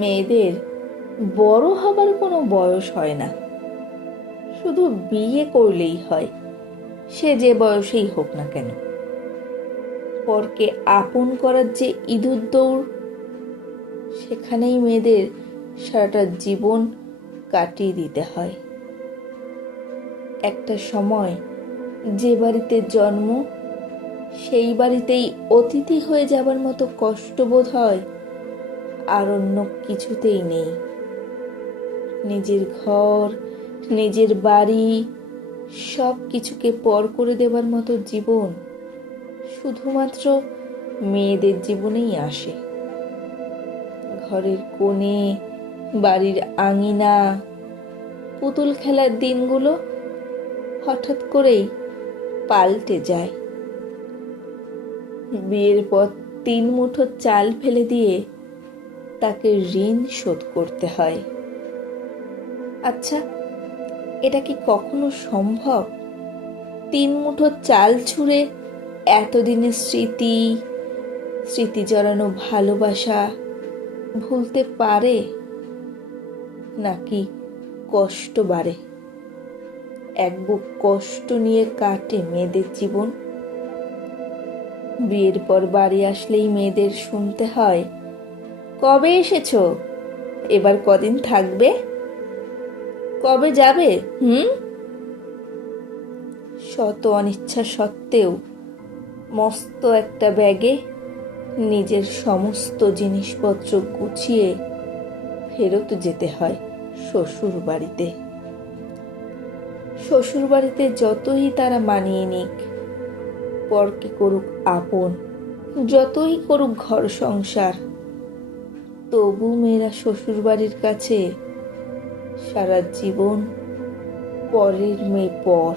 মেয়েদের বড় হবার কোনো বয়স হয় না, শুধু বিয়ে করলেই হয়, সে যে বয়সেই হোক না কেন। পরকে আপন করার যে ইঁদুর দৌড়, সেখানেই মেয়েদের সারাটা জীবন কাটিয়ে দিতে হয়। একটা সময় যে বাড়িতে জন্ম, সেই বাড়িতেই অতিথি হয়ে যাবার মতো কষ্ট বোধ হয় আর অন্য কিছুতেই নেই। নিজের ঘর, নিজের বাড়ি, সব কিছুকে পর করে দেবার মতো জীবন শুধুমাত্র মেয়েদের জীবনেই আসে। ঘরের কোণে, বাড়ির আঙিনা, পুতুল খেলার দিনগুলো হঠাৎ করেই পাল্টে যায়। বিয়ের পর 3 মুঠো চাল ফেলে দিয়ে তাকে ঋণ শোধ করতে হয়। আচ্ছা, এটা কি কখনো সম্ভব? 3 মুঠো চাল ছুঁড়ে এতদিনের স্মৃতি জড়ানো ভালোবাসা ভুলতে পারে? নাকি কষ্ট বাড়ে? এক বুক কষ্ট নিয়ে কাটে মেয়েদের জীবন। বিয়ের পর বাড়ি আসলেই মেয়েদের শুনতে হয়, কবে এসেছো? এবার কদিন থাকবে? কবে যাবে? শত অনিচ্ছা সত্ত্বেও মস্ত একটা ব্যাগে নিজের সমস্ত জিনিসপত্র গুছিয়ে ফেরত যেতে হয় শ্বশুর বাড়িতে। শ্বশুর বাড়িতে যতই তারা মানিয়ে নিক, পরকে করুক আপন, যতই করুক ঘর সংসার, তবু মেয়েরা শ্বশুর বাড়ির কাছে সারা জীবন পরের মেয়ে পর।